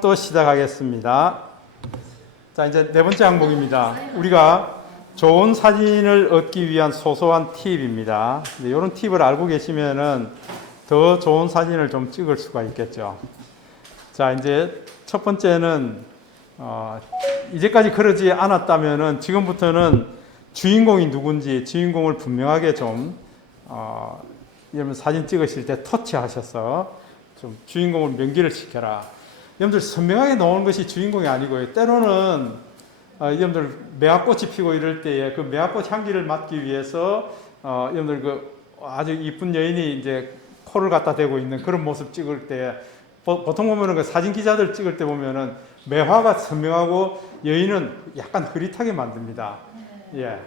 시간 또 시작하겠습니다. 자, 이제 네 번째 항목입니다. 우리가 좋은 사진을 얻기 위한 소소한 팁입니다. 이런 팁을 알고 계시면은 더 좋은 사진을 좀 찍을 수가 있겠죠. 자, 이제 첫 번째는 이제까지 그러지 않았다면은 지금부터는 주인공이 누군지 주인공을 분명하게 좀 여러분 사진 찍으실 때 터치하셔서 좀 주인공을 명기를 시켜라. 여러분들 선명하게 나오는 것이 주인공이 아니고요. 때로는 여러분들 매화꽃이 피고 이럴 때에 그 매화꽃 향기를 맡기 위해서 여러분들 그 아주 이쁜 여인이 이제 코를 갖다 대고 있는 그런 모습 찍을 때 보통 보면은 그 사진 기자들 찍을 때 보면은 매화가 선명하고 여인은 약간 흐릿하게 만듭니다. 예.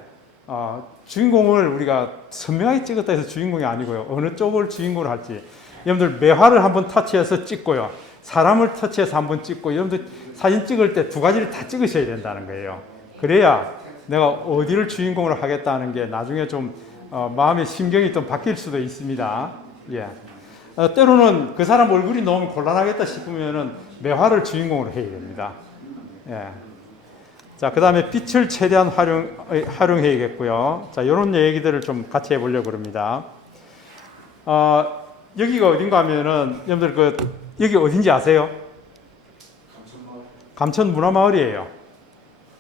주인공을 우리가 선명하게 찍었다 해서 주인공이 아니고요. 어느 쪽을 주인공으로 할지. 여러분들 매화를 한번 터치해서 찍고요. 사람을 터치해서 한번 찍고, 여러분들 사진 찍을 때 두 가지를 다 찍으셔야 된다는 거예요. 그래야 내가 어디를 주인공으로 하겠다는 게 나중에 좀 마음의 심경이 좀 바뀔 수도 있습니다. 예. 때로는 그 사람 얼굴이 너무 곤란하겠다 싶으면은 매화를 주인공으로 해야 됩니다. 예. 자, 그 다음에 빛을 최대한 활용해야겠고요. 자, 이런 얘기들을 좀 같이 해보려고 합니다. 여기가 어딘가 하면은, 여러분들 여기 어딘지 아세요? 감천문화마을이에요.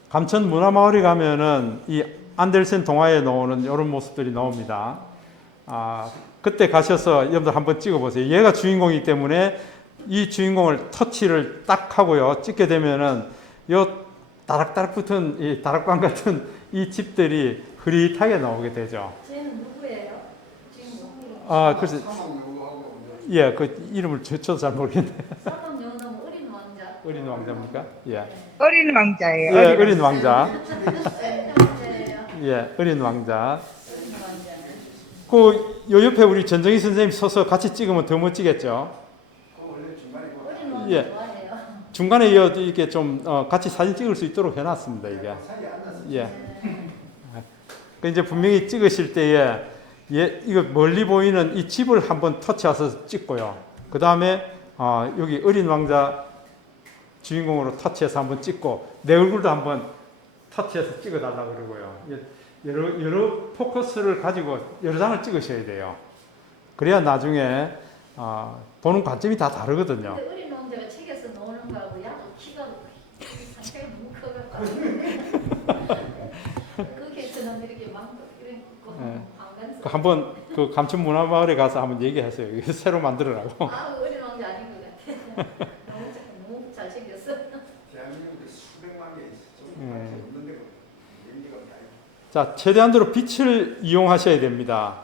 감천문화마을에 가면은 이 안델센 동화에 나오는 이런 모습들이 나옵니다. 그때 가셔서 여러분들 한번 찍어보세요. 얘가 주인공이기 때문에 이 주인공을 터치를 딱 하고요. 찍게 되면은 요 다락다락 붙은 이 다락방 같은 이 집들이 흐릿하게 나오게 되죠. 쟤는 누구예요? 주인공? 글쎄, 예, 그 이름을 저도 잘 모르겠네요. 사돈 여우는 어린 왕자. 어린 왕자입니까? 예. 어린 왕자예요. 예, 어린 왕자. 어린 왕자예요. 예, 어린 왕자. 어린 왕자는. 요 옆에 우리 전정희 선생님 서서 같이 찍으면 더 멋지겠죠? 어린 왕자 예. 좋아해요. 중간에 이렇게 좀 같이 사진 찍을 수 있도록 해놨습니다, 이게. 예. 이제 분명히 찍으실 때에 이거 멀리 보이는 이 집을 한번 터치해서 찍고요. 그 다음에 여기 어린 왕자 주인공으로 터치해서 한번 찍고 내 얼굴도 한번 터치해서 찍어달라고 그러고요. 여러 포커스를 가지고 여러 장을 찍으셔야 돼요. 그래야 나중에 보는 관점이 다 다르거든요. 근데 어린 왕자가 책에서 나오는 거하고 야도 키가 상체가 너무 커가지고 그게 저는 이렇게 막 이런 거 안 한번 그 감천문화마을에 가서 한번 얘기하세요. 이거 새로 만들어라고. 어린 왕자 아닌 것 같아. 너무 잘생겼어. 대한민국에 수백만 개 있어. 자, 최대한도로 빛을 이용하셔야 됩니다.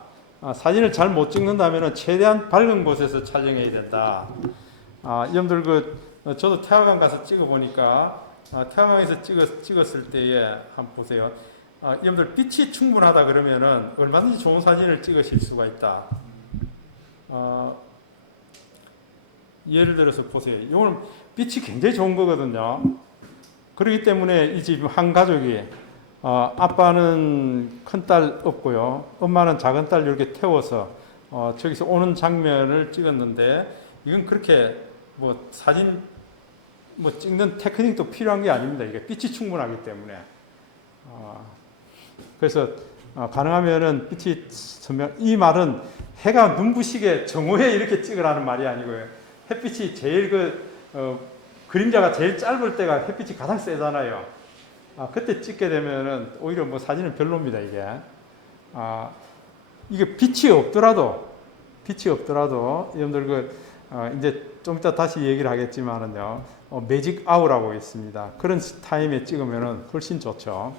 사진을 잘 못 찍는다면 최대한 밝은 곳에서 촬영해야 된다. 여러분들 저도 태화강 가서 찍어보니까 태화강에서 찍었을 때에 한번 보세요. 여러분들 빛이 충분하다 그러면은 얼마든지 좋은 사진을 찍으실 수가 있다. 예를 들어서 보세요. 이거는 빛이 굉장히 좋은 거거든요. 그렇기 때문에 이 집 한 가족이 아빠는 큰딸 없고요. 엄마는 작은 딸 이렇게 태워서 저기서 오는 장면을 찍었는데 이건 그렇게 뭐 사진 뭐 찍는 테크닉도 필요한 게 아닙니다. 이게 빛이 충분하기 때문에. 그래서 가능하면은 빛이 선명. 이 말은 해가 눈부시게 정오에 이렇게 찍으라는 말이 아니고요. 햇빛이 제일 그림자가 제일 짧을 때가 햇빛이 가장 세잖아요. 그때 찍게 되면은 오히려 뭐 사진은 별로입니다, 이게. 이게 빛이 없더라도 여러분들 이제 좀 이따 다시 얘기를 하겠지만은요, 매직 아워라고 있습니다. 그런 타임에 찍으면은 훨씬 좋죠.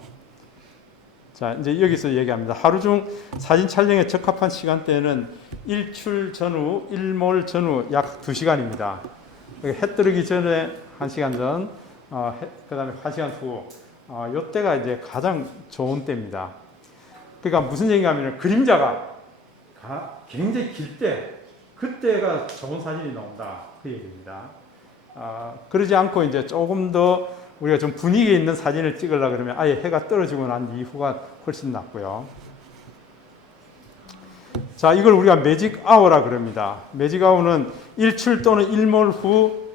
자, 이제 여기서 얘기합니다. 하루 중 사진 촬영에 적합한 시간대는 일출 전후, 일몰 전후 약 2시간입니다. 해 뜨기 전에 1시간 전, 그 다음에 1시간 후, 요때가 이제 가장 좋은 때입니다. 그러니까 무슨 얘기냐면 그림자가 굉장히 길 때, 그때가 좋은 사진이 나온다. 그 얘기입니다. 그러지 않고 이제 조금 더 우리가 좀 분위기 있는 사진을 찍으려고 그러면 아예 해가 떨어지고 난 이후가 훨씬 낫고요. 자, 이걸 우리가 매직 아워라 그럽니다. 매직 아워는 일출 또는 일몰 후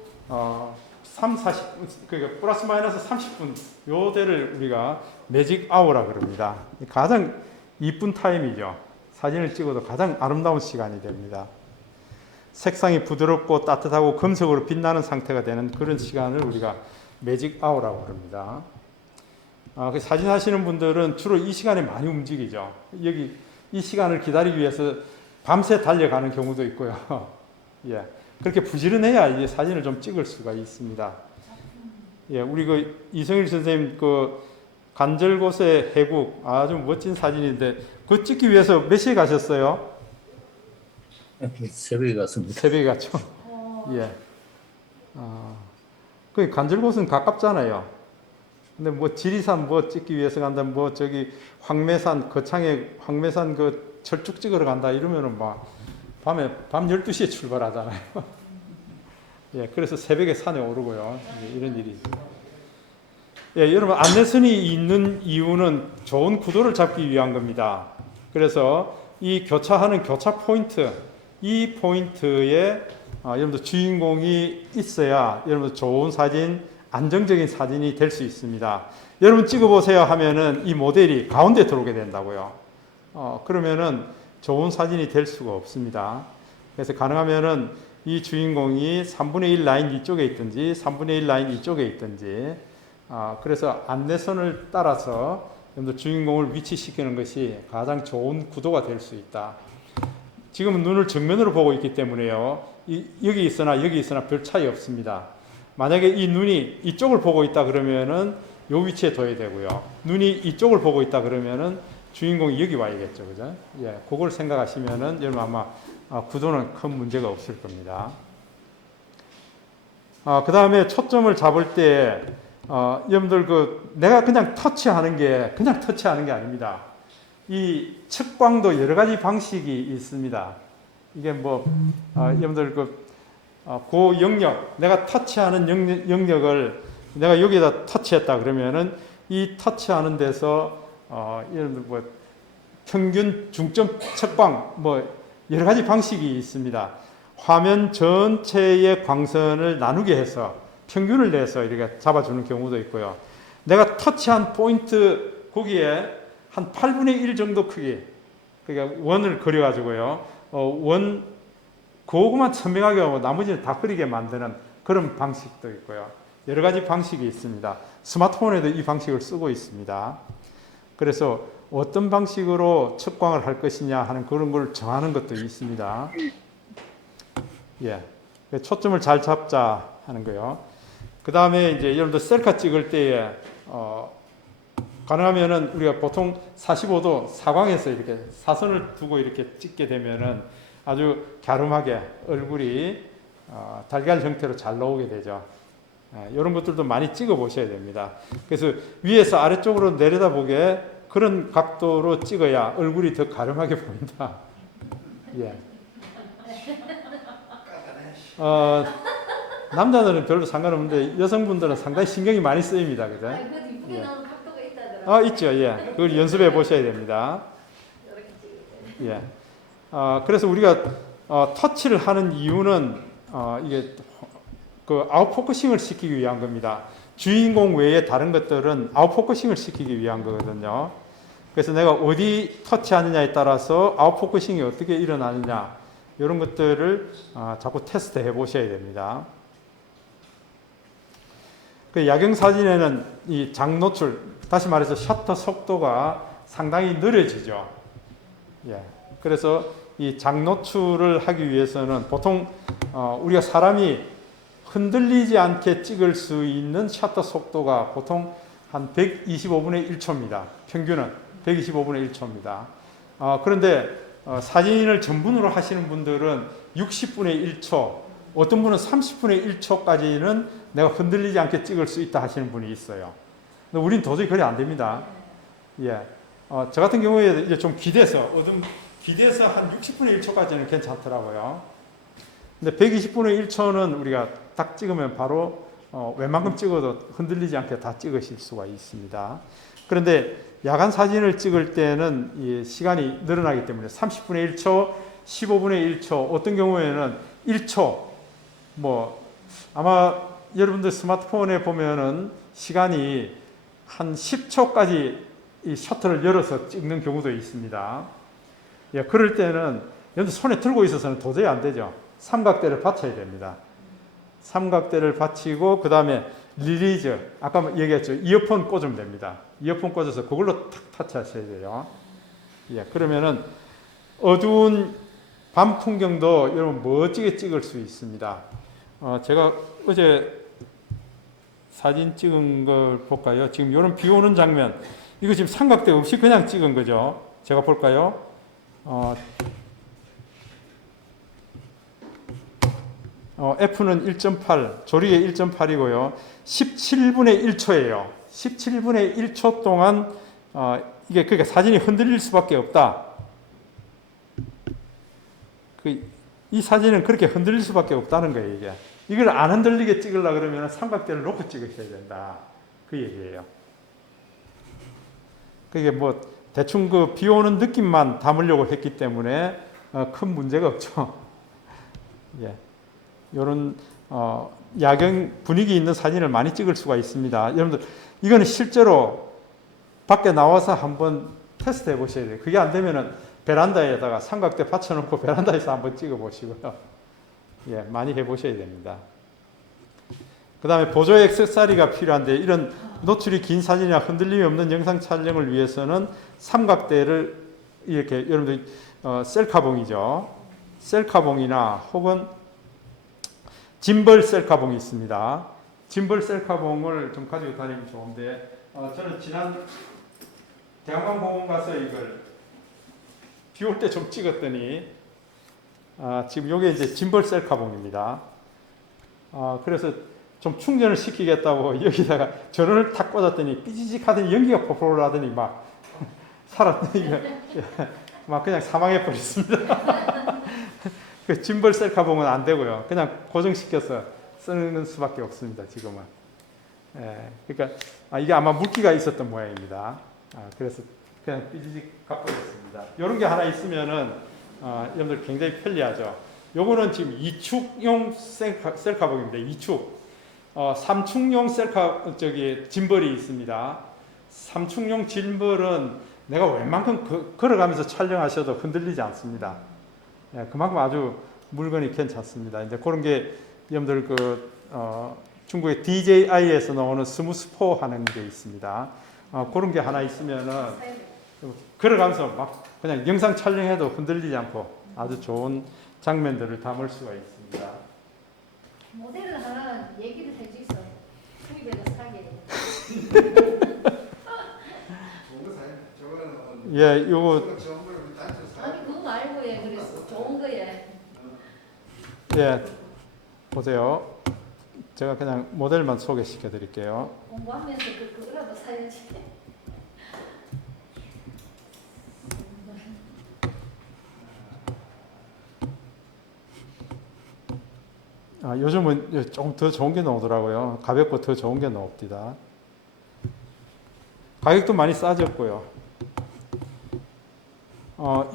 40분, 그러니까 플러스 마이너스 30분, 요 대를 우리가 매직 아워라 그럽니다. 가장 이쁜 타임이죠. 사진을 찍어도 가장 아름다운 시간이 됩니다. 색상이 부드럽고 따뜻하고 금속으로 빛나는 상태가 되는 그런 시간을 우리가 매직 아워라고 그럽니다. 그 사진 하시는 분들은 주로 이 시간에 많이 움직이죠. 여기 이 시간을 기다리기 위해서 밤새 달려가는 경우도 있고요. 예. 그렇게 부지런해야 이제 사진을 좀 찍을 수가 있습니다. 예, 우리 그 이성일 선생님 그 간절곶의 해국 아주 멋진 사진인데 그거 찍기 위해서 몇 시에 가셨어요? 새벽에 갔습니다. 새벽에 갔죠. 예. 그 간절곶은 가깝잖아요. 근데 뭐 지리산 뭐 찍기 위해서 간다, 뭐 저기 황매산 거창에 황매산 그 철쭉 찍으러 간다 이러면은 막 밤에 밤 12시에 출발하잖아요. 예, 그래서 새벽에 산에 오르고요. 이런 일이. 예, 여러분 안내선이 있는 이유는 좋은 구도를 잡기 위한 겁니다. 그래서 이 교차하는 교차 포인트, 이 포인트에 여러분들 주인공이 있어야 여러분 좋은 사진, 안정적인 사진이 될 수 있습니다. 여러분 찍어보세요 하면은 이 모델이 가운데 들어오게 된다고요. 그러면은 좋은 사진이 될 수가 없습니다. 그래서 가능하면은 이 주인공이 3분의 1 라인 이쪽에 있든지 3분의 1 라인 이쪽에 있든지 그래서 안내선을 따라서 여러분들 주인공을 위치시키는 것이 가장 좋은 구도가 될 수 있다. 지금은 눈을 정면으로 보고 있기 때문에요. 여기 있으나 여기 있으나 별 차이 없습니다. 만약에 이 눈이 이쪽을 보고 있다 그러면은 요 위치에 둬야 되고요. 눈이 이쪽을 보고 있다 그러면은 주인공이 여기 와야겠죠. 그죠? 예, 그걸 생각하시면은 여러분 아마 구도는 큰 문제가 없을 겁니다. 그 다음에 초점을 잡을 때, 여러분들 내가 그냥 터치하는 게 아닙니다. 이 측광도 여러 가지 방식이 있습니다. 이게 여러분들 그 영역, 내가 터치하는 영역을 내가 여기다 터치했다 그러면은 이 터치하는 데서 여러분들 평균 중점 측광 여러 가지 방식이 있습니다. 화면 전체의 광선을 나누게 해서 평균을 내서 이렇게 잡아주는 경우도 있고요. 내가 터치한 포인트 거기에 한 8분의 1 정도 크기, 그러니까 원을 그려가지고요. 그거만 선명하게 하고 나머지는 다 그리게 만드는 그런 방식도 있고요. 여러 가지 방식이 있습니다. 스마트폰에도 이 방식을 쓰고 있습니다. 그래서 어떤 방식으로 측광을 할 것이냐 하는 그런 걸 정하는 것도 있습니다. 예, 초점을 잘 잡자 하는 거요. 그 다음에 이제 여러분들 셀카 찍을 때에 가능하면은 우리가 보통 45도 사광에서 이렇게 사선을 두고 이렇게 찍게 되면은 아주 갸름하게 얼굴이 달걀 형태로 잘 나오게 되죠. 이런 것들도 많이 찍어 보셔야 됩니다. 그래서 위에서 아래쪽으로 내려다보게 그런 각도로 찍어야 얼굴이 더 가름하게 보인다. 예. 남자들은 별로 상관없는데 여성분들은 상당히 신경이 많이 쓰입니다. 그죠? 그 이쁘게 나오는 각도가 있다더라고요. 있죠. 예. 그걸 연습해 보셔야 됩니다. 예. 그래서 우리가 터치를 하는 이유는 이게 아웃포커싱을 시키기 위한 겁니다. 주인공 외에 다른 것들은 아웃포커싱을 시키기 위한 거거든요. 그래서 내가 어디 터치하느냐에 따라서 아웃포커싱이 어떻게 일어나느냐 이런 것들을 자꾸 테스트해 보셔야 됩니다. 그 야경 사진에는 이 장노출, 다시 말해서 셔터 속도가 상당히 느려지죠. 예. 그래서 이 장노출을 하기 위해서는 보통 우리가 사람이 흔들리지 않게 찍을 수 있는 셔터 속도가 보통 한 125분의 1초입니다. 평균은 125분의 1초입니다. 그런데 사진을 전분으로 하시는 분들은 60분의 1초, 어떤 분은 30분의 1초까지는 내가 흔들리지 않게 찍을 수 있다 하시는 분이 있어요. 근데 우린 도저히 그래 안 됩니다. 예. 저 같은 경우에 이제 좀 기대서 한 60분의 1초까지는 괜찮더라고요. 근데 120분의 1초는 우리가 딱 찍으면 바로 웬만큼 찍어도 흔들리지 않게 다 찍으실 수가 있습니다. 그런데 야간 사진을 찍을 때는 이 시간이 늘어나기 때문에 30분의 1초, 15분의 1초, 어떤 경우에는 1초, 아마 여러분들 스마트폰에 보면은 시간이 한 10초까지 이 셔터를 열어서 찍는 경우도 있습니다. 예, 그럴 때는 여러분 손에 들고 있어서는 도저히 안 되죠. 삼각대를 받쳐야 됩니다. 삼각대를 받치고 그 다음에 리리즈, 아까 얘기했죠. 이어폰 꽂으면 됩니다. 이어폰 꽂아서 그걸로 탁 터치하셔야 돼요. 예, 그러면은 어두운 밤 풍경도 여러분 멋지게 찍을 수 있습니다. 제가 어제 사진 찍은 걸 볼까요? 지금 이런 비 오는 장면, 이거 지금 삼각대 없이 그냥 찍은 거죠. 제가 볼까요? F는 1.8, 조리개 1.8이고요. 17분의 1초예요. 17분의 1초 동안 이게 그러니까 사진이 흔들릴 수밖에 없다. 이 사진은 그렇게 흔들릴 수밖에 없다는 거예요, 이게. 이걸 안 흔들리게 찍으려고 그러면 삼각대를 놓고 찍으셔야 된다. 그 얘기예요. 그게 뭐 대충 그 비 오는 느낌만 담으려고 했기 때문에 큰 문제가 없죠. 예. 요런 야경 분위기 있는 사진을 많이 찍을 수가 있습니다. 여러분들 이거는 실제로 밖에 나와서 한번 테스트 해 보셔야 돼요. 그게 안 되면은 베란다에다가 삼각대 받쳐놓고 베란다에서 한번 찍어 보시고요. 예, 많이 해 보셔야 됩니다. 그 다음에 보조 액세서리가 필요한데 이런 노출이 긴 사진이나 흔들림이 없는 영상 촬영을 위해서는 삼각대를 이렇게 여러분들 셀카봉이죠. 셀카봉이나 혹은 짐벌 셀카봉이 있습니다. 짐벌 셀카봉을 좀 가지고 다니면 좋은데 저는 지난 대학원공원 가서 이걸 비 올 때 좀 찍었더니 지금 이게 이제 짐벌 셀카봉입니다. 그래서 좀 충전을 시키겠다고 여기다가 전원을 탁 꽂았더니 삐지직 하더니 연기가 폴폴 하더니 막 살았더니 막 그냥 사망해 버렸습니다. 그 짐벌 셀카봉은 안 되고요. 그냥 고정시켜서 쓰는 수밖에 없습니다. 지금은. 예, 그러니까 이게 아마 물기가 있었던 모양입니다. 그래서 그냥 삐지직 가버렸습니다. 이런 게 하나 있으면은 여러분들 굉장히 편리하죠. 요거는 지금 2축용 셀카봉입니다. 2축. 3축용 짐벌이 있습니다. 3축용 짐벌은 내가 웬만큼 걸어가면서 촬영하셔도 흔들리지 않습니다. 예, 그만큼 아주 물건이 괜찮습니다. 이제 그런 게 여러분들 중국의 DJI에서 나오는 스무스포 하는 게 있습니다. 그런 게 하나 있으면은 걸어가면서 막 그냥 영상 촬영해도 흔들리지 않고 아주 좋은 장면들을 담을 수가 있습니다. 모델을 하나 얘기를 해주세요. 구입해서 사게. 예, 요거 아니 그거 말고 그래서 좋은 거예. 예, 보세요. 제가 그냥 모델만 소개시켜 드릴게요. 공부하면서 그거라도 사야지. 요즘은 조금 더 좋은 게 나오더라고요. 가볍고 더 좋은 게 나옵니다. 가격도 많이 싸졌고요.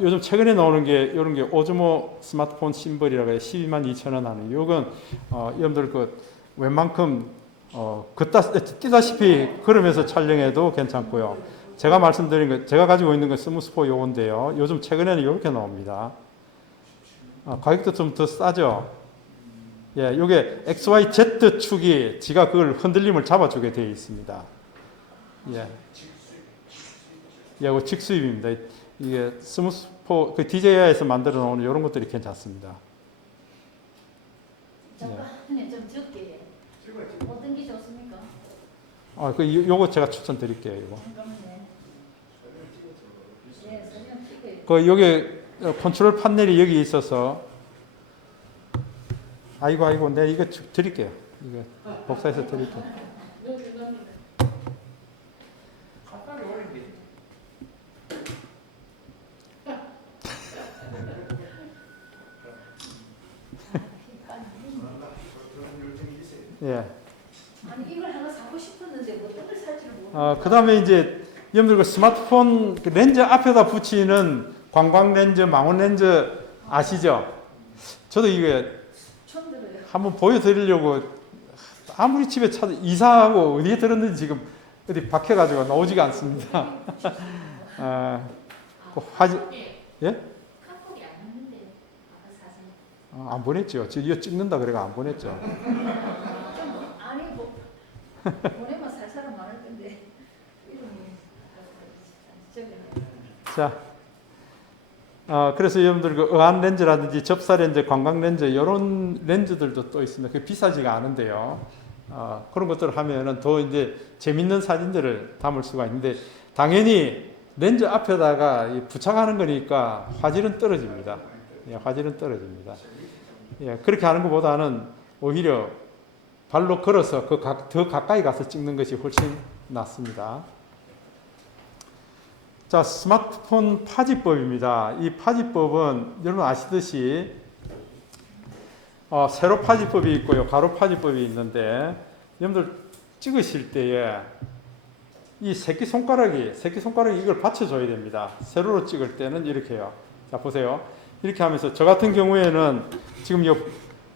요즘 최근에 나오는 게 이런 게 오즈모 스마트폰 심벌이라고 해요. 122,000원 하는. 이건 여러분들 웬만큼 뛰다시피 걸으면서 촬영해도 괜찮고요. 제가 말씀드린 거, 제가 가지고 있는 건 스무스포 요건데요. 요즘 최근에는 이렇게 나옵니다. 가격도 좀 더 싸죠. 예, 요게 XYZ 축이 지가 그걸 흔들림을 잡아주게 되어 있습니다. 예. 예, 이거 직수입입니다. 이게 스무스포, DJI에서 만들어 놓은 이런 것들이 괜찮습니다. 잠깐 좀 적게. 어떤 게 좋습니까? 요거 제가 추천드릴게요, 이거. 잠깐만요. 네, 설명 찍어요. 요게 컨트롤 판넬이 여기 있어서 아이고, 내가 이거 드릴게요. 이거 복사해서 드릴게요. 예. 아니 이걸 하나 사고 싶었는데 어떤 걸 살지를 모르겠어요. 그 다음에 이제 여러분들 스마트폰 렌즈 앞에다 붙이는 관광 렌즈, 망원 렌즈 아시죠? 저도 이게 처음 들어요. 한번 보여드리려고 아무리 집에 찾아 이사하고 어디에 들었는지 지금 어디 박혀가지고 나오지가 않습니다. 그 화질 예? 카톡이 안 왔는데 아까 사진. 안 보냈죠. 저 이거 찍는다 그래가 안 보냈죠. 좀 아니 뭐 보내면 살 사람 많을 텐데 이름이 저기. 자, 그래서 여러분들 그 어안 렌즈라든지 접사 렌즈, 관광 렌즈 이런 렌즈들도 또 있습니다. 그 비싸지가 않은데요. 그런 것들을 하면은 더 이제 재밌는 사진들을 담을 수가 있는데 당연히 렌즈 앞에다가 부착하는 거니까 화질은 떨어집니다. 예, 화질은 떨어집니다. 예, 그렇게 하는 것보다는 오히려 발로 걸어서 더 가까이 가서 찍는 것이 훨씬 낫습니다. 자, 스마트폰 파지법입니다. 이 파지법은 여러분 아시듯이 세로 파지법이 있고요, 가로 파지법이 있는데 여러분들 찍으실 때에 이 새끼손가락이 이걸 받쳐줘야 됩니다. 세로로 찍을 때는 이렇게 해요. 자, 보세요. 이렇게 하면서 저 같은 경우에는 지금 이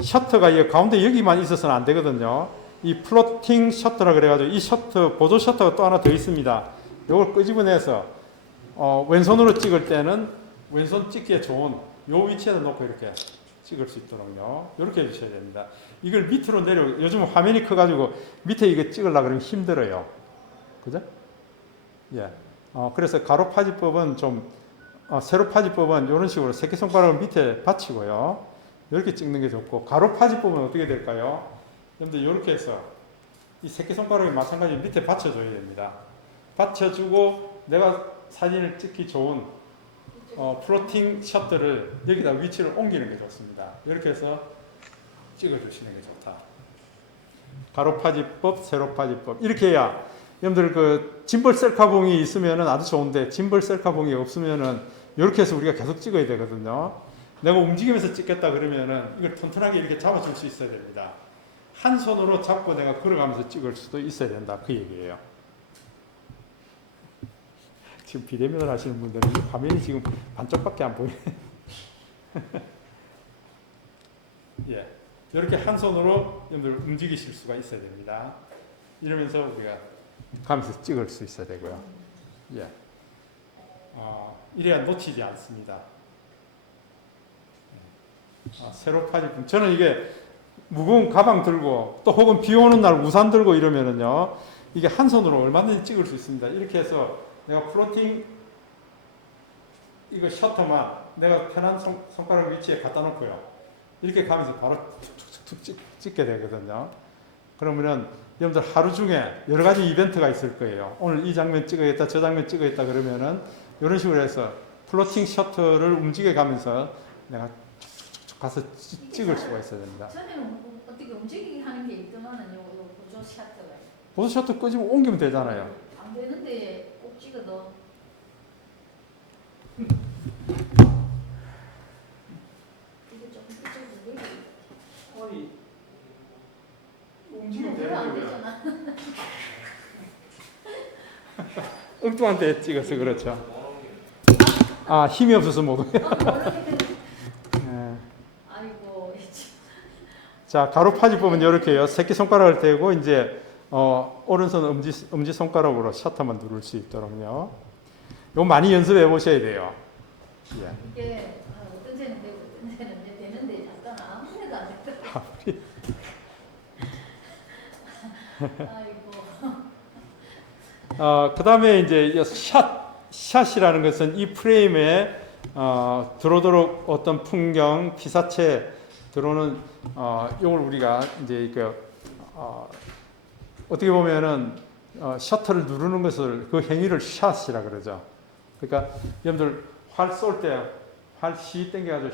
셔터가 이 가운데 여기만 있어서는 안 되거든요. 이 플로팅 셔터라 그래가지고 이 셔터, 보조 셔터가 또 하나 더 있습니다. 이걸 끄집어내서 왼손으로 찍을 때는 왼손 찍기에 좋은 요 위치에다 놓고 이렇게 찍을 수 있도록요. 이렇게 해주셔야 됩니다. 이걸 밑으로 요즘 화면이 커가지고 밑에 이거 찍으려고 그러면 힘들어요. 그죠? 예. 그래서 가로 파지법은 세로 파지법은 이런 식으로 새끼손가락을 밑에 받치고요. 이렇게 찍는 게 좋고, 가로 파지법은 어떻게 될까요? 여러분들 이렇게 해서 이 새끼손가락이 마찬가지로 밑에 받쳐줘야 됩니다. 받쳐주고 내가 사진을 찍기 좋은 플로팅 셔터를 여기다 위치를 옮기는 게 좋습니다. 이렇게 해서 찍어주시는 게 좋다. 가로 파지법, 세로 파지법 이렇게 해야 여러분들 그 짐벌 셀카봉이 있으면은 아주 좋은데 짐벌 셀카봉이 없으면은 이렇게 해서 우리가 계속 찍어야 되거든요. 내가 움직이면서 찍겠다 그러면은 이걸 튼튼하게 이렇게 잡아줄 수 있어야 됩니다. 한 손으로 잡고 내가 걸어가면서 찍을 수도 있어야 된다 그 얘기예요. 지금 비대면을 하시는 분들은 이 화면이 지금 반쪽밖에 안 보이네. 예, 이렇게 한 손으로 여러분들 움직이실 수가 있어야 됩니다. 이러면서 우리가 가면서 찍을 수 있어야 되고요. 예, 이래야 놓치지 않습니다. 세로 파지품. 저는 이게 무거운 가방 들고 또 혹은 비 오는 날 우산 들고 이러면은요, 이게 한 손으로 얼마든지 찍을 수 있습니다. 이렇게 해서 내가 플로팅 이거 셔터만 내가 편한 손가락 위치에 갖다 놓고요. 이렇게 가면서 바로 툭툭툭 찍게 되거든요. 그러면은 여러분들 하루 중에 여러 가지 이벤트가 있을 거예요. 오늘 이 장면 찍어야겠다, 저 장면 찍어야겠다 그러면은 이런 식으로 해서 플로팅 셔터를 움직여 가면서 내가 툭툭툭 가서 찍을 수가 있어야 됩니다. 저는 어떻게 움직이게 하는 게 있더만은요, 보조 셔터가. 보조 셔터 끄집어 옮기면 되잖아요. 안 되는데 꼭 찍어도. 이거 좀 이쪽으로 아니 움직이면 내려. 안 되는 되잖아. 엉뚱한 데 찍어서 그렇죠. 힘이 없어서 못 해. 아이고. 자, 가로 파지법은 이렇게요. 새끼손가락을 대고 이제 오른손 엄지 손가락으로 셔터만 누를 수 있도록요. 이거 많이 연습해 보셔야 돼요. 예. 이게 어떤 데는 되고 어떤 데는 되는데 약간 아무 데도 안 되더라고. 아이고. 그 다음에 이제 샷이라는 것은 이 프레임에 들어오도록 어떤 풍경, 피사체 들어오는 이걸 우리가 이제 어떻게 보면은 셔터를 누르는 것을 그 행위를 샷이라 그러죠. 그러니까 여러분들 활 쏠 때 활 시 당겨가지고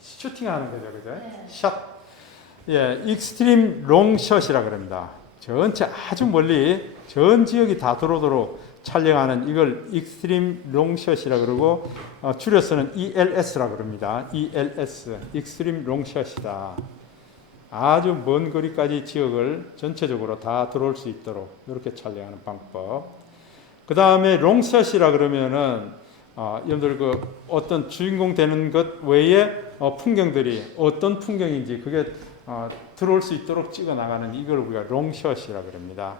슈팅하는 거죠, 그죠? 네. 샷. 예, 익스트림 롱샷이라 그럽니다. 전체 아주 멀리 전 지역이 다 들어오도록 촬영하는 이걸 익스트림 롱샷이라 그러고 줄여서는 ELS라 그럽니다. ELS, 익스트림 롱샷이다. 아주 먼 거리까지 지역을 전체적으로 다 들어올 수 있도록 이렇게 촬영하는 방법. 그 다음에 롱샷이라 그러면은 여러분들 어떤 주인공 되는 것 외에 풍경들이 어떤 풍경인지 그게 들어올 수 있도록 찍어 나가는 이걸 우리가 롱샷이라 그럽니다.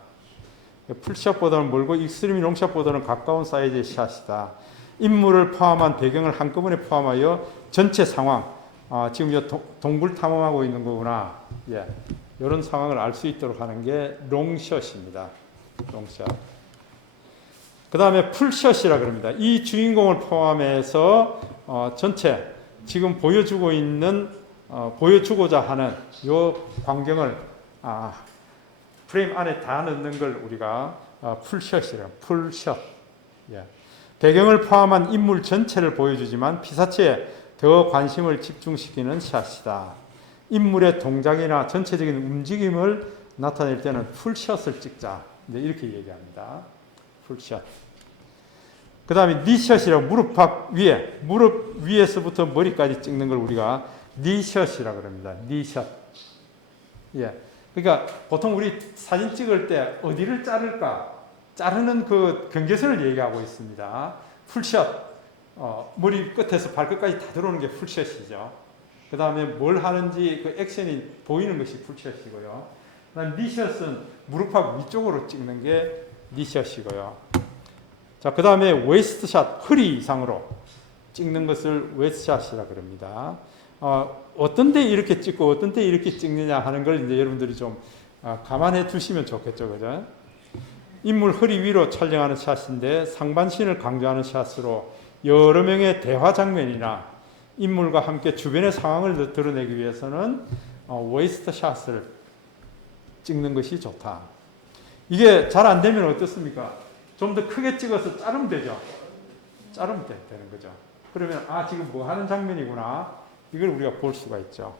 풀샷보다는 멀고 익스트림 롱샷보다는 가까운 사이즈의 샷이다. 인물을 포함한 배경을 한꺼번에 포함하여 전체 상황, 지금 이 동굴 탐험하고 있는 거구나. 예, 이런 상황을 알 수 있도록 하는 게 롱샷입니다. 롱샷. 그 다음에 풀샷이라 그럽니다. 이 주인공을 포함해서 전체 지금 보여주고자 하는 이 광경을 프레임 안에 다 넣는 걸 우리가 풀샷이라고 풀샷. 예. 배경을 포함한 인물 전체를 보여주지만 피사체에 더 관심을 집중시키는 샷이다. 인물의 동작이나 전체적인 움직임을 나타낼 때는 풀샷을 찍자. 이제 이렇게 얘기합니다. 풀샷. 그 다음에 니샷이라고 무릎 위에서부터 머리까지 찍는 걸 우리가 니샷이라고 그럽니다. 니샷. 예. 그러니까 보통 우리 사진 찍을 때 어디를 자를까? 자르는 그 경계선을 얘기하고 있습니다. 풀샷. 머리 끝에서 발끝까지 다 들어오는 게 풀샷이죠. 그 다음에 뭘 하는지 그 액션이 보이는 것이 풀샷이고요. 그 다음에 니샷은 무릎하고 위쪽으로 찍는 게 니샷이고요. 자, 그 다음에 웨이스트샷, 허리 이상으로 찍는 것을 웨이스트샷이라 그럽니다. 어떤 데 이렇게 찍고 어떤 데 이렇게 찍느냐 하는 걸 이제 여러분들이 좀 감안해 두시면 좋겠죠. 그죠? 인물 허리 위로 촬영하는 샷인데 상반신을 강조하는 샷으로 여러 명의 대화 장면이나 인물과 함께 주변의 상황을 드러내기 위해서는 웨이스트 샷을 찍는 것이 좋다. 이게 잘 안 되면 어떻습니까? 좀 더 크게 찍어서 자르면 되죠. 자르면 되는 거죠. 그러면 지금 뭐 하는 장면이구나. 이걸 우리가 볼 수가 있죠.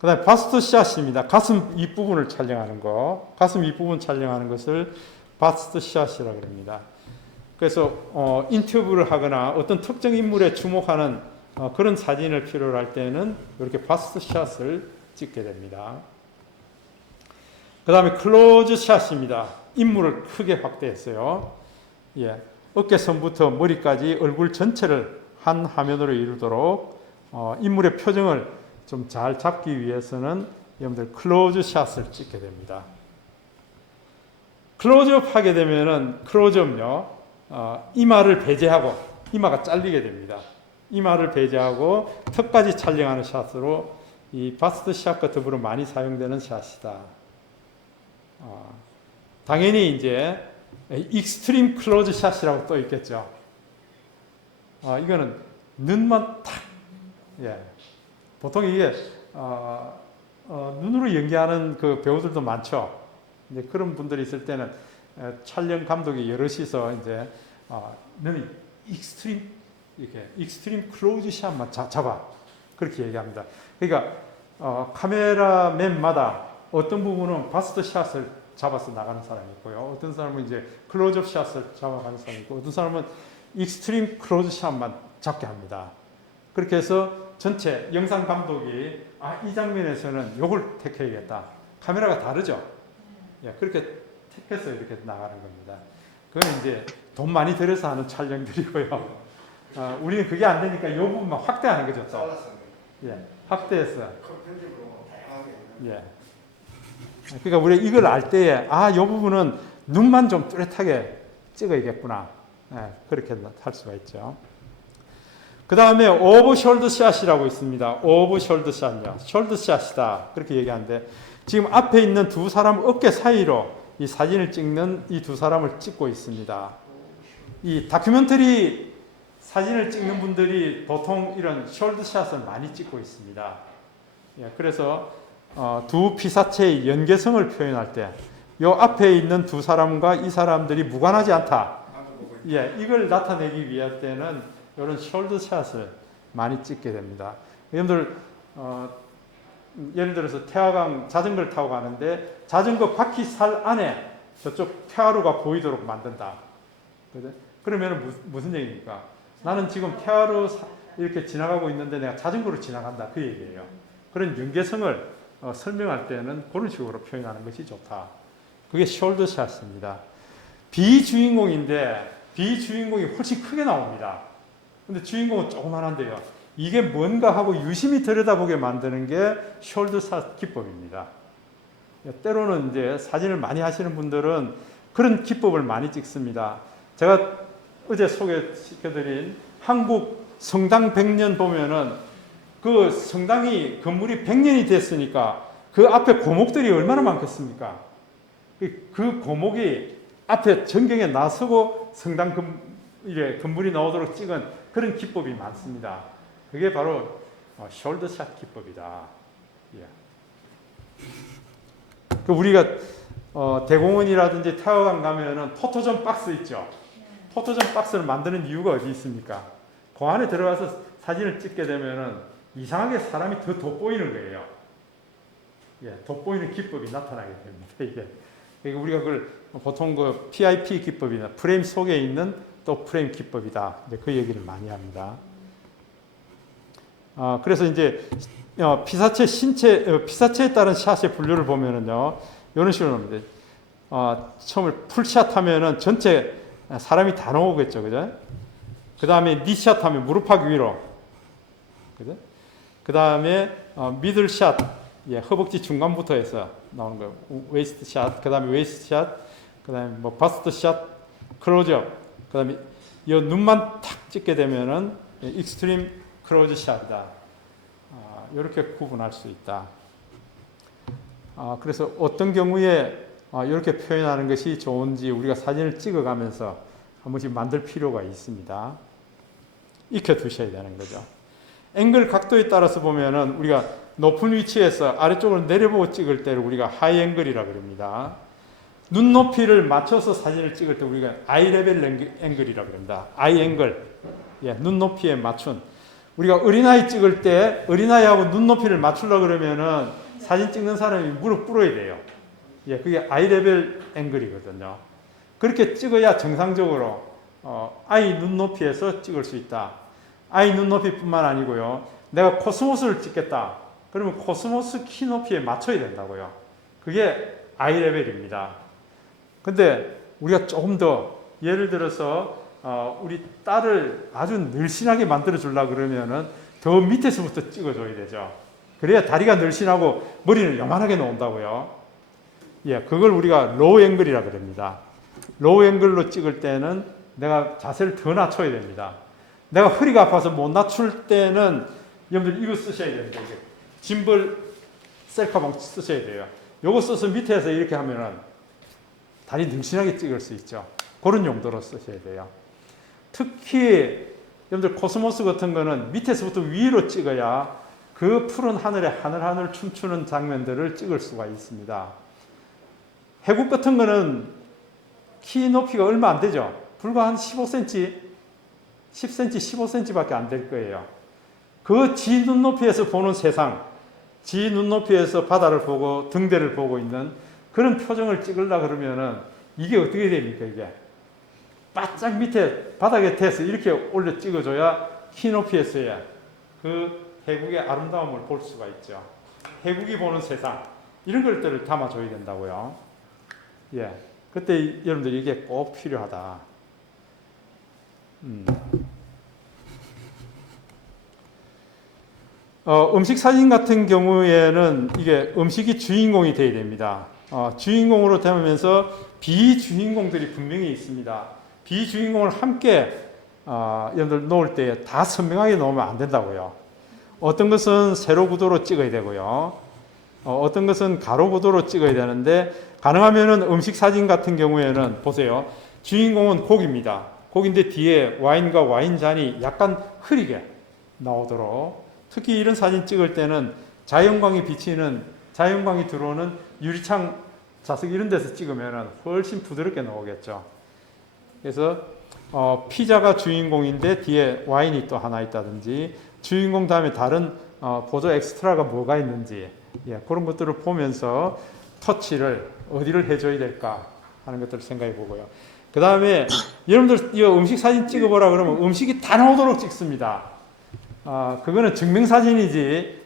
그 다음에 바스트 샷입니다. 가슴 윗부분을 촬영하는 거. 가슴 윗부분 촬영하는 것을 바스트 샷이라고 합니다. 그래서 인터뷰를 하거나 어떤 특정 인물에 주목하는 그런 사진을 필요로 할 때는 이렇게 바스트 샷을 찍게 됩니다. 그 다음에 클로즈 샷입니다. 인물을 크게 확대했어요. 예, 어깨선부터 머리까지 얼굴 전체를 한 화면으로 이루도록 인물의 표정을 좀 잘 잡기 위해서는 여러분들 클로즈 샷을 찍게 됩니다. 클로즈업 하게 되면은 클로즈업요, 이마를 배제하고 이마가 잘리게 됩니다. 이마를 배제하고 턱까지 촬영하는 샷으로 이 바스트 샷과 더불어 많이 사용되는 샷이다. 당연히 이제 익스트림 클로즈 샷이라고 또 있겠죠. 이거는 눈만 탁, 예. 보통 이게 눈으로 연기하는 그 배우들도 많죠. 이제 그런 분들이 있을 때는 촬영 감독이 여럿이서 이제 너는 익스트림 클로즈 샷만 잡아, 그렇게 얘기합니다. 그러니까 카메라맨마다 어떤 부분은 바스트 샷을 잡아서 나가는 사람이 있고요. 어떤 사람은 이제 클로즈업 샷을 잡아가는 사람이 있고, 어떤 사람은 익스트림 클로즈 샷만 잡게 합니다. 그렇게 해서 전체 영상 감독이 이 장면에서는 요걸 택해야겠다. 카메라가 다르죠. 예, 그렇게 택해서 이렇게 나가는 겁니다. 그건 이제 돈 많이 들여서 하는 촬영들이고요. 우리는 그게 안 되니까 이 부분만 확대하는 거죠. 또. 예, 확대해서. 예. 그러니까 우리 이걸 알 때에 이 부분은 눈만 좀 뚜렷하게 찍어야겠구나. 예, 그렇게 할 수가 있죠. 그 다음에 오버 숄더 샷이라고 있습니다. 오버 숄더 샷이요. 숄더 샷이다. 그렇게 얘기하는데 지금 앞에 있는 두 사람 어깨 사이로 이 사진을 찍는 이 두 사람을 찍고 있습니다. 이 다큐멘터리 사진을 찍는 분들이 보통 이런 숄더 샷을 많이 찍고 있습니다. 예, 그래서 두 피사체의 연계성을 표현할 때 이 앞에 있는 두 사람과 이 사람들이 무관하지 않다. 예, 이걸 나타내기 위할 때는 이런 숄더 샷을 많이 찍게 됩니다. 여러분들 예를 들어서 태화강 자전거를 타고 가는데 자전거 바퀴살 안에 저쪽 태화로가 보이도록 만든다. 그러면 무슨 얘기입니까? 나는 지금 태화로 이렇게 지나가고 있는데 내가 자전거로 지나간다, 그 얘기예요. 그런 연계성을 설명할 때는 그런 식으로 표현하는 것이 좋다. 그게 숄더 샷입니다. 비주인공인데 비주인공이 훨씬 크게 나옵니다. 근데 주인공은 조그만한데요. 이게 뭔가 하고 유심히 들여다보게 만드는 게 숄더샷 기법입니다. 때로는 이제 사진을 많이 하시는 분들은 그런 기법을 많이 찍습니다. 제가 어제 소개시켜드린 한국 성당 100년 보면은 그 성당이 건물이 100년이 됐으니까 그 앞에 고목들이 얼마나 많겠습니까? 그 고목이 앞에 전경에 나서고 성당 건물이 나오도록 찍은 그런 기법이 많습니다. 그게 바로 숄더샷 기법이다. 예. 우리가 대공원이라든지 태화강 가면은 포토존 박스 있죠. 포토존 박스를 만드는 이유가 어디 있습니까? 그 안에 들어가서 사진을 찍게 되면은 이상하게 사람이 더 돋보이는 거예요. 예, 돋보이는 기법이 나타나게 됩니다. 이게 우리가 그걸 보통 그 PIP 기법이나 프레임 속에 있는 또 프레임 기법이다. 이제 그 얘기를 많이 합니다. 그래서 이제 피사체에 따른 샷의 분류를 보면은요, 이런 식으로 합니다. 처음에 풀샷 하면은 전체 사람이 다 나오겠죠, 그죠? 그 다음에 니샷 하면 무릎팍 위로, 그죠? 그 다음에 미들샷, 예, 허벅지 중간부터 해서 나오는 거예요. 웨이스트 샷, 그 다음에 웨이스트 샷, 그 다음에 뭐 바스트 샷, 클로즈업, 그 다음에 이 눈만 탁 찍게 되면은 익스트림 클로즈 샷이다. 이렇게 구분할 수 있다. 그래서 어떤 경우에 이렇게 표현하는 것이 좋은지 우리가 사진을 찍어가면서 한 번씩 만들 필요가 있습니다. 익혀두셔야 되는 거죠. 앵글 각도에 따라서 보면은 우리가 높은 위치에서 아래쪽으로 내려보고 찍을 때를 우리가 하이 앵글이라 그럽니다. 눈높이를 맞춰서 사진을 찍을 때 우리가 아이 레벨 앵글이라 그럽니다. 아이 앵글. 예, 눈높이에 맞춘. 우리가 어린아이 찍을 때 어린아이하고 눈높이를 맞추려고 그러면은 사진 찍는 사람이 무릎 꿇어야 돼요. 예, 그게 아이 레벨 앵글이거든요. 그렇게 찍어야 정상적으로 아이 눈높이에서 찍을 수 있다. 아이 눈높이뿐만 아니고요. 내가 코스모스를 찍겠다. 그러면 코스모스 키 높이에 맞춰야 된다고요. 그게 아이 레벨입니다. 근데 우리가 조금 더 예를 들어서 우리 딸을 아주 늘씬하게 만들어 주려고 그러면은 더 밑에서부터 찍어줘야 되죠. 그래야 다리가 늘씬하고 머리는 요만하게 나온다고요. 예, 그걸 우리가 로우 앵글이라 그럽니다. 로우 앵글로 찍을 때는 내가 자세를 더 낮춰야 됩니다. 내가 허리가 아파서 못 낮출 때는 여러분들 이거 쓰셔야 됩니다. 이게 짐벌 셀카봉 쓰셔야 돼요. 요거 써서 밑에서 이렇게 하면은 다리 능신하게 찍을 수 있죠. 그런 용도로 쓰셔야 돼요. 특히 여러분들 코스모스 같은 거는 밑에서부터 위로 찍어야 그 푸른 하늘에 하늘하늘 춤추는 장면들을 찍을 수가 있습니다. 해국 같은 거는 키 높이가 얼마 안 되죠. 불과 한 15cm, 10cm, 15cm밖에 안 될 거예요. 그 지 눈높이에서 보는 세상, 지 눈높이에서 바다를 보고 등대를 보고 있는 그런 표정을 찍으려 그러면은 이게 어떻게 됩니까, 이게? 바짝 밑에 바닥에 대서 이렇게 올려 찍어줘야 키 높이에서야 그 해국의 아름다움을 볼 수가 있죠. 해국이 보는 세상, 이런 것들을 담아줘야 된다고요. 예. 그때 여러분들 이게 꼭 필요하다. 음식 사진 같은 경우에는 이게 음식이 주인공이 되어야 됩니다. 주인공으로 되면서 비주인공들이 분명히 있습니다. 비주인공을 함께 여러분들 놓을 때 다 선명하게 놓으면 안 된다고요. 어떤 것은 세로 구도로 찍어야 되고요. 어떤 것은 가로 구도로 찍어야 되는데 가능하면은 음식 사진 같은 경우에는 보세요. 주인공은 고기입니다. 고기인데 뒤에 와인과 와인잔이 약간 흐리게 나오도록, 특히 이런 사진 찍을 때는 자연광이 비치는, 자연광이 들어오는 유리창 자석 이런 데서 찍으면 훨씬 부드럽게 나오겠죠. 그래서 피자가 주인공인데 뒤에 와인이 또 하나 있다든지, 주인공 다음에 다른 보조 엑스트라가 뭐가 있는지, 예, 그런 것들을 보면서 터치를 어디를 해줘야 될까 하는 것들을 생각해 보고요. 그 다음에 여러분들 이 음식 사진 찍어보라 그러면 음식이 다 나오도록 찍습니다. 그거는 증명사진이지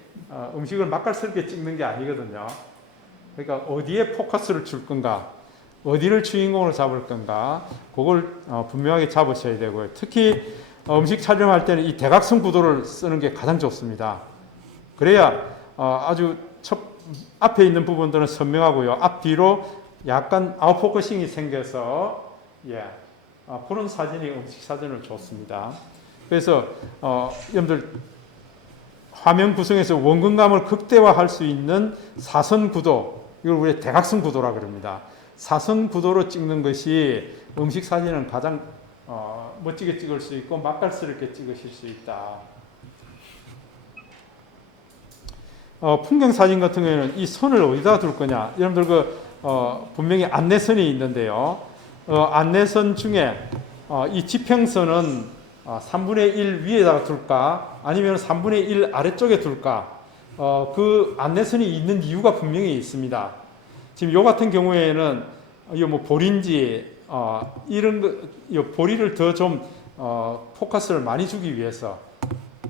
음식을 맛깔스럽게 찍는 게 아니거든요. 그러니까 어디에 포커스를 줄 건가, 어디를 주인공으로 잡을 건가, 그걸 분명하게 잡으셔야 되고요. 특히 음식 촬영할 때는 이 대각선 구도를 쓰는 게 가장 좋습니다. 그래야 아주 앞에 있는 부분들은 선명하고요. 앞뒤로 약간 아웃포커싱이 생겨서 그런 사진이 음식 사진을 좋습니다. 그래서 여러분들 화면 구성에서 원근감을 극대화할 수 있는 사선 구도, 이걸 우리 대각선 구도라 그럽니다. 사선 구도로 찍는 것이 음식 사진은 가장 멋지게 찍을 수 있고 맛깔스럽게 찍으실 수 있다. 풍경 사진 같은 경우에는 이 선을 어디다 둘 거냐? 여러분들 분명히 안내선이 있는데요. 안내선 중에 이 지평선은 3분의 1 위에다가 둘까? 아니면 3분의 1 아래쪽에 둘까? 그 안내선이 있는 이유가 분명히 있습니다. 지금 요 같은 경우에는 이 뭐 볼인지 이런 거, 보리를 더 좀 포커스를 많이 주기 위해서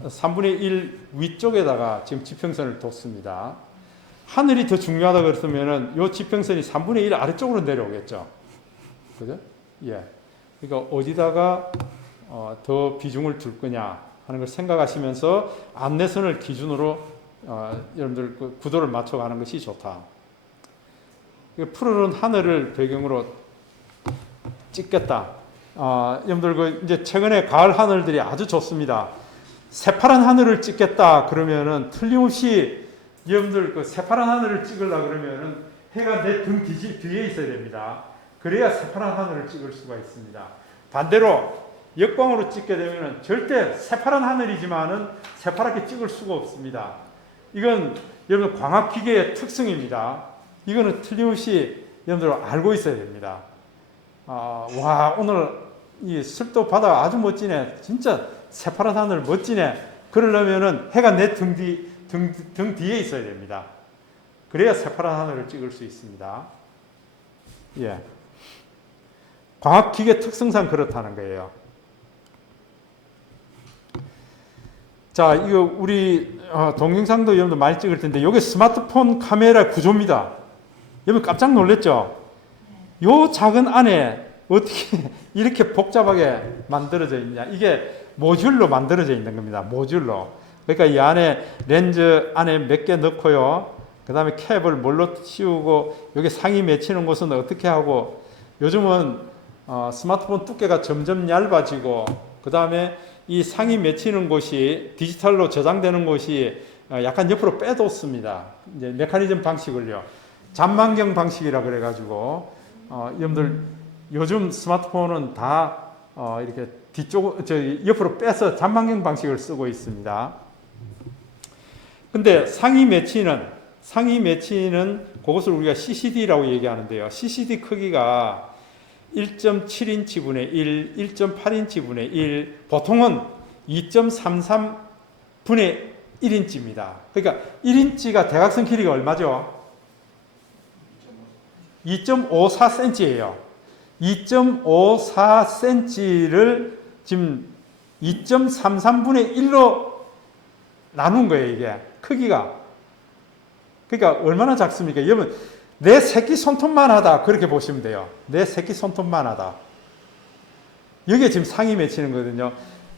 3분의 1 위쪽에다가 지금 지평선을 뒀습니다. 하늘이 더 중요하다 그랬으면은 요 지평선이 3분의 1 아래쪽으로 내려오겠죠. 그죠? 그러니까 어디다가 더 비중을 둘 거냐 하는 걸 생각하시면서 안내선을 기준으로 여러분들 그 구도를 맞춰가는 것이 좋다. 푸르른 하늘을 배경으로 찍겠다. 여러분들 이제 최근에 가을 하늘들이 아주 좋습니다. 새파란 하늘을 찍겠다 그러면은 틀림없이 여러분들 새파란 하늘을 찍으려 그러면은 해가 내 등 뒤에 있어야 됩니다. 그래야 새파란 하늘을 찍을 수가 있습니다. 반대로 역광으로 찍게 되면은 절대 새파란 하늘이지만은 새파랗게 찍을 수가 없습니다. 이건 여러분 광학 기계의 특성입니다. 이거는 틀림없이 여러분들 알고 있어야 됩니다. 와, 오늘 이 습도 바다가 아주 멋지네. 진짜 새파란 하늘 멋지네. 그러려면은 해가 내 등 뒤에 있어야 됩니다. 그래야 새파란 하늘을 찍을 수 있습니다. 광학기계 특성상 그렇다는 거예요. 자, 이거 우리 동영상도 여러분들 많이 찍을 텐데 이게 스마트폰 카메라 구조입니다. 여러분 깜짝 놀랐죠? 요 작은 안에 어떻게 이렇게 복잡하게 만들어져 있냐? 이게 모듈로 만들어져 있는 겁니다. 모듈로. 그러니까 이 안에 렌즈 안에 몇 개 넣고요. 그 다음에 캡을 뭘로 씌우고 여기 상이 맺히는 곳은 어떻게 하고 요즘은 스마트폰 두께가 점점 얇아지고 그 다음에 이 상이 맺히는 곳이 디지털로 저장되는 곳이 약간 옆으로 빼뒀습니다. 이제 메커니즘 방식을요. 잔망경 방식이라 그래가지고 여러분들 요즘 스마트폰은 다 이렇게 옆으로 빼서 잔망경 방식을 쓰고 있습니다. 근데 상이 맺히는 그것을 우리가 CCD라고 얘기하는데요. CCD 크기가 1.7인치 분의 1, 1.8인치 분의 1, 보통은 2.33분의 1인치입니다. 그러니까 1인치가 대각선 길이가 얼마죠? 2.54cm예요. 2.54cm를 지금 2.33분의 1로 나눈 거예요, 이게. 크기가. 그러니까 얼마나 작습니까? 여러분, 내 새끼 손톱만 하다. 그렇게 보시면 돼요. 내 새끼 손톱만 하다. 여기에 지금 상이 맺히는 거거든요.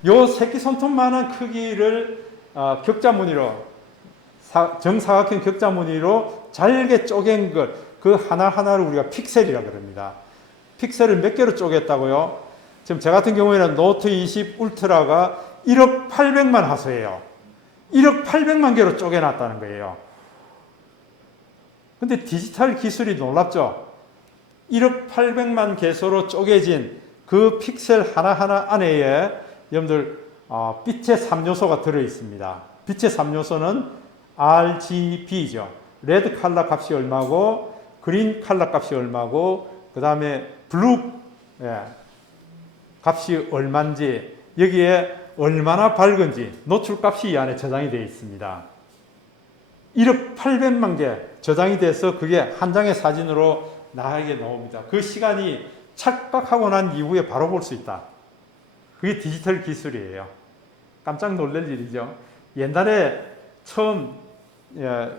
요 새끼 손톱만한 크기를 격자무늬로, 정사각형 격자무늬로 잘게 쪼갠 것, 그 하나하나를 우리가 픽셀이라고 그럽니다. 픽셀을 몇 개로 쪼갰다고요? 지금 저 같은 경우에는 노트 20 울트라가 1억 800만 화소예요. 1억 800만 개로 쪼개놨다는 거예요. 근데 디지털 기술이 놀랍죠? 1억 800만 개소로 쪼개진 그 픽셀 하나하나 안에 여러분들 빛의 3요소가 들어있습니다. 빛의 3요소는 RGB죠. 레드 컬러 값이 얼마고 그린 컬러 값이 얼마고 그 다음에 블루 값이 얼마인지 여기에 얼마나 밝은지 노출값이 이 안에 저장이 되어 있습니다. 1억 800만 개 저장이 돼서 그게 한 장의 사진으로 나에게 나옵니다. 그 시간이 착각하고 난 이후에 바로 볼 수 있다. 그게 디지털 기술이에요. 깜짝 놀랄 일이죠. 옛날에 처음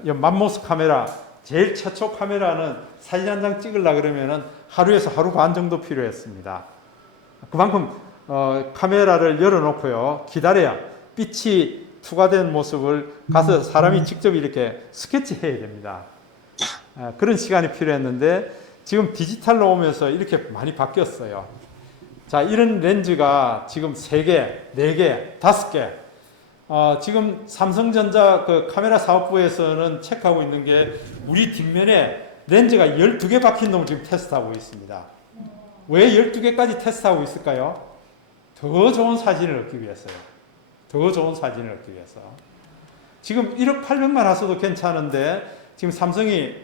맘모스 카메라 제일 최초 카메라는 사진 한 장 찍으려고 그러면은 하루에서 하루 반 정도 필요했습니다. 그만큼 카메라를 열어놓고요. 기다려야 빛이 투과된 모습을 가서 사람이 직접 이렇게 스케치해야 됩니다. 그런 시간이 필요했는데 지금 디지털로 오면서 이렇게 많이 바뀌었어요. 자, 이런 렌즈가 지금 3개, 4개, 5개. 지금 삼성전자 그 카메라 사업부에서는 체크하고 있는 게 우리 뒷면에 렌즈가 12개 박힌 놈을 지금 테스트하고 있습니다. 왜 12개까지 테스트하고 있을까요? 더 좋은 사진을 얻기 위해서요. 더 좋은 사진을 얻기 위해서. 지금 1억 800만 화소도 괜찮은데 지금 삼성이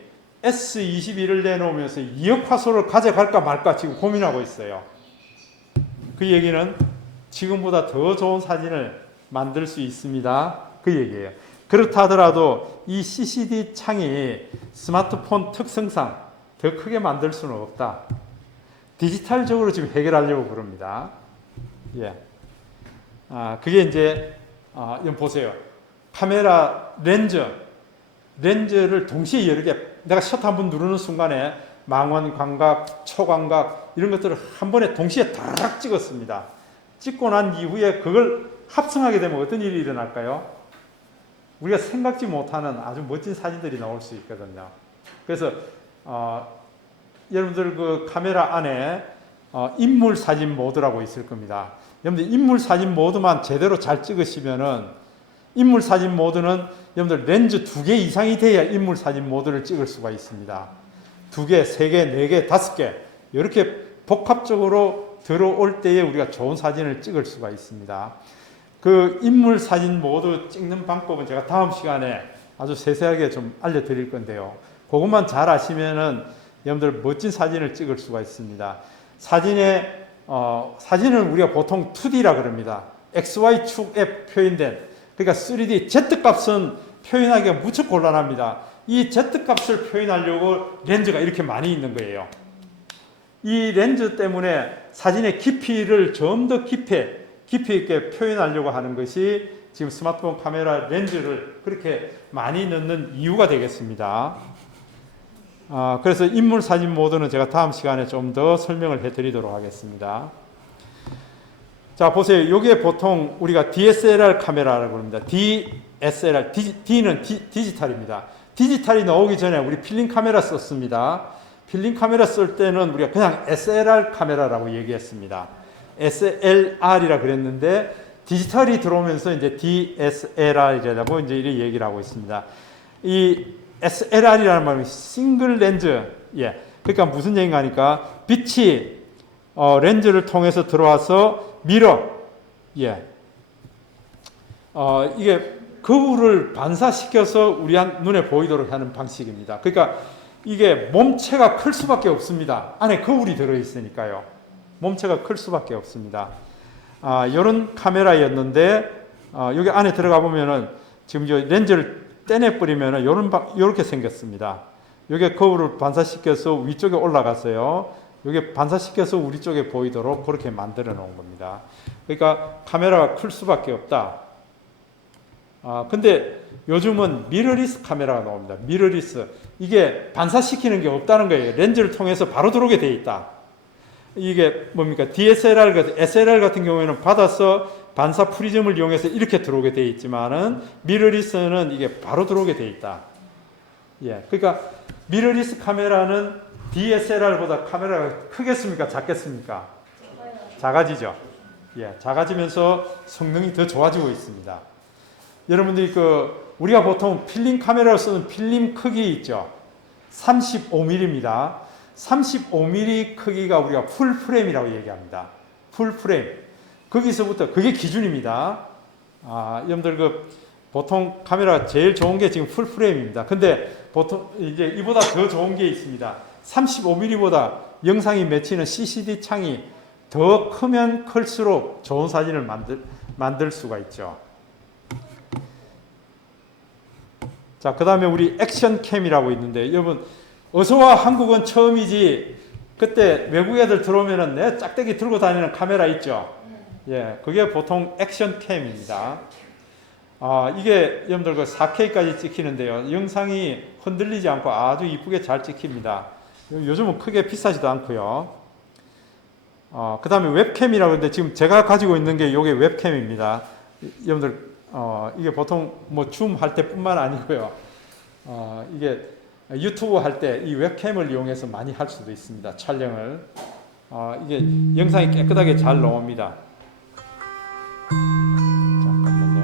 S21을 내놓으면서 2억 화소를 가져갈까 말까 지금 고민하고 있어요. 그 얘기는 지금보다 더 좋은 사진을 만들 수 있습니다. 그 얘기예요. 그렇다 하더라도 이 CCD 창이 스마트폰 특성상 더 크게 만들 수는 없다. 디지털적으로 지금 해결하려고 그럽니다. 예. 그게 이제, 이거 보세요. 카메라 렌즈를 동시에 여러 개, 내가 셔터 한번 누르는 순간에 망원, 광각, 초광각, 이런 것들을 한 번에 동시에 다락 찍었습니다. 찍고 난 이후에 그걸 합성하게 되면 어떤 일이 일어날까요? 우리가 생각지 못하는 아주 멋진 사진들이 나올 수 있거든요. 그래서, 여러분들 그 카메라 안에 인물 사진 모드라고 있을 겁니다. 여러분들 인물 사진 모드만 제대로 잘 찍으시면은 인물 사진 모드는 여러분들 렌즈 2개 이상이 돼야 인물 사진 모드를 찍을 수가 있습니다. 2개, 3개, 4개, 5개 이렇게 복합적으로 들어올 때에 우리가 좋은 사진을 찍을 수가 있습니다. 그 인물 사진 모드 찍는 방법은 제가 다음 시간에 아주 세세하게 좀 알려드릴 건데요. 그것만 잘 아시면은 여러분들 멋진 사진을 찍을 수가 있습니다. 사진은 우리가 보통 2D라 그럽니다. XY축에 표현된, 그러니까 3D, Z값은 표현하기가 무척 곤란합니다. 이 Z값을 표현하려고 렌즈가 이렇게 많이 있는 거예요. 이 렌즈 때문에 사진의 깊이를 좀 더 깊이 있게 표현하려고 하는 것이 지금 스마트폰 카메라 렌즈를 그렇게 많이 넣는 이유가 되겠습니다. 그래서 인물 사진 모드는 제가 다음 시간에 좀 더 설명을 해드리도록 하겠습니다. 자, 보세요. 이게 보통 우리가 DSLR 카메라라고 합니다. DSLR, D는 디지털입니다. 디지털이 나오기 전에 우리 필름 카메라 썼습니다. 필름 카메라 쓸 때는 우리가 그냥 SLR 카메라라고 얘기했습니다. SLR이라 그랬는데 디지털이 들어오면서 이제 DSLR이라고 이제 이렇게 얘기를 하고 있습니다. 이 SLR이라는 말은 싱글 렌즈. 예. 그러니까 무슨 얘기인가 하니까 빛이 렌즈를 통해서 들어와서 미러. 예. 이게 거울을 반사시켜서 우리 눈에 보이도록 하는 방식입니다. 그러니까 이게 몸체가 클 수밖에 없습니다. 안에 거울이 들어있으니까요. 몸체가 클 수밖에 없습니다. 이런 카메라였는데, 여기 안에 들어가 보면은 지금 렌즈를 떼내버리면은 요렇게 생겼습니다. 요게 거울을 반사시켜서 위쪽에 올라갔어요. 요게 반사시켜서 우리 쪽에 보이도록 그렇게 만들어 놓은 겁니다. 그러니까 카메라가 클 수밖에 없다. 근데 요즘은 미러리스 카메라가 나옵니다. 미러리스. 이게 반사시키는 게 없다는 거예요. 렌즈를 통해서 바로 들어오게 돼 있다. 이게 뭡니까? SLR 같은 경우에는 받아서 반사 프리즘을 이용해서 이렇게 들어오게 돼 있지만은 미러리스는 이게 바로 들어오게 돼 있다. 예. 그러니까 미러리스 카메라는 DSLR보다 카메라가 크겠습니까? 작겠습니까? 작아지죠. 예. 작아지면서 성능이 더 좋아지고 있습니다. 여러분들이 우리가 보통 필름 카메라로 쓰는 필름 크기 있죠. 35mm입니다. 35mm 크기가 우리가 풀프레임이라고 얘기합니다. 풀프레임. 거기서부터 그게 기준입니다. 여러분들 보통 카메라가 제일 좋은 게 지금 풀프레임입니다. 근데 보통 이제 이보다 더 좋은 게 있습니다. 35mm보다 영상이 맺히는 CCD 창이 더 크면 클수록 좋은 사진을 만들 수가 있죠. 자, 그 다음에 우리 액션캠이라고 있는데, 여러분, 어서와 한국은 처음이지, 그때 외국 애들 들어오면은 내 짝대기 들고 다니는 카메라 있죠? 예, 그게 보통 액션캠입니다. 이게 여러분들 4K까지 찍히는데요. 영상이 흔들리지 않고 아주 이쁘게 잘 찍힙니다. 요즘은 크게 비싸지도 않고요. 그 다음에 웹캠이라고 하는데 지금 제가 가지고 있는 게 이게 웹캠입니다. 여러분들, 이게 보통 뭐 줌 할 때뿐만 아니고요. 이게 유튜브 할 때 이 웹캠을 이용해서 많이 할 수도 있습니다. 촬영을. 이게 영상이 깨끗하게 잘 나옵니다. 잠깐만요.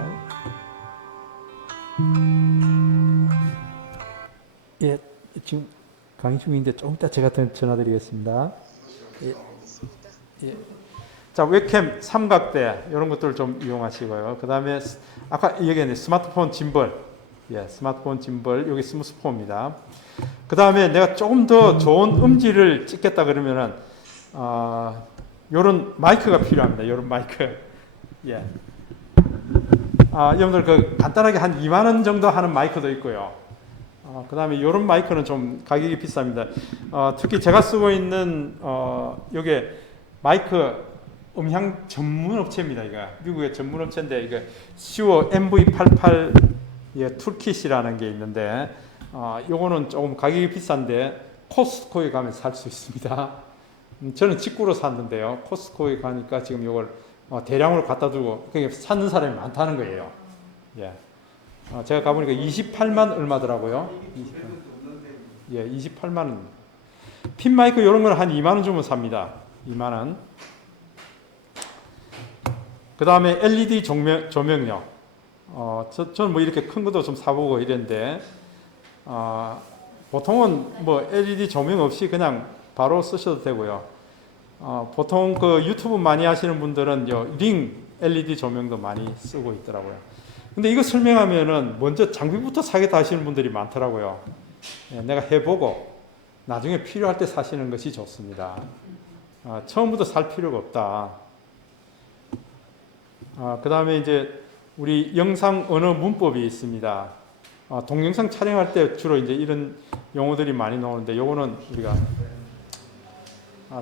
예, 지금 강의 중인데 조금 이따 제가 전화드리겠습니다. 예. 자, 웹캠, 삼각대 이런 것들을 좀 이용하시고요. 그 다음에 아까 얘기했는데 스마트폰 짐벌, 스마트폰 짐벌 여기 스무스폰입니다. 그 다음에 내가 조금 더 좋은 음질을 찍겠다 그러면은 요런 마이크가 필요합니다. 요런 마이크. 예. 여러분들 그 간단하게 한 2만 원 정도 하는 마이크도 있고요. 그 다음에 요런 마이크는 좀 가격이 비쌉니다. 특히 제가 쓰고 있는 요게 마이크 음향 전문 업체입니다. 이거 미국의 전문 업체인데 이거 슈어 MV88 툴킷이라는 게 있는데 요거는 조금 가격이 비싼데 코스트코에 가면 살 수 있습니다. 저는 직구로 샀는데요. 코스트코에 가니까 지금 요걸 대량으로 갖다 두고 그게 사는 사람이 많다는 거예요. 예. 제가 가보니까 28만 얼마더라고요. 28만 원. 핀 마이크 이런 거는 한 2만 원 주면 삽니다. 2만 원. 그 다음에 LED 조명요. 저는 뭐 이렇게 큰 것도 좀 사보고 이랬는데, 보통은 뭐 LED 조명 없이 그냥 바로 쓰셔도 되고요. 보통 그 유튜브 많이 하시는 분들은 링 LED 조명도 많이 쓰고 있더라고요. 근데 이거 설명하면은 먼저 장비부터 사겠다 하시는 분들이 많더라고요. 내가 해보고 나중에 필요할 때 사시는 것이 좋습니다. 처음부터 살 필요가 없다. 그 다음에 이제 우리 영상 언어 문법이 있습니다. 동영상 촬영할 때 주로 이제 이런 용어들이 많이 나오는데 요거는 우리가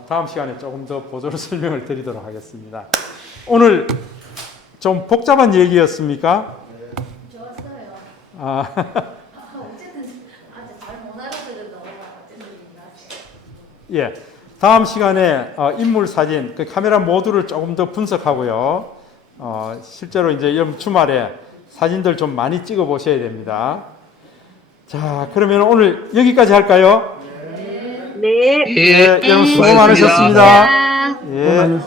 다음 시간에 조금 더 보조로 설명을 드리도록 하겠습니다. 오늘 좀 복잡한 얘기였습니까? 좋았어요. 어쨌든 아주 잘 못 알아들어도 어쨌든 예. 다음 시간에 인물 사진, 그 카메라 모드를 조금 더 분석하고요. 실제로 이제 여름 주말에 사진들 좀 많이 찍어 보셔야 됩니다. 자, 그러면 오늘 여기까지 할까요? 네. 예, 여러분 수고 많으셨습니다. 네. 예.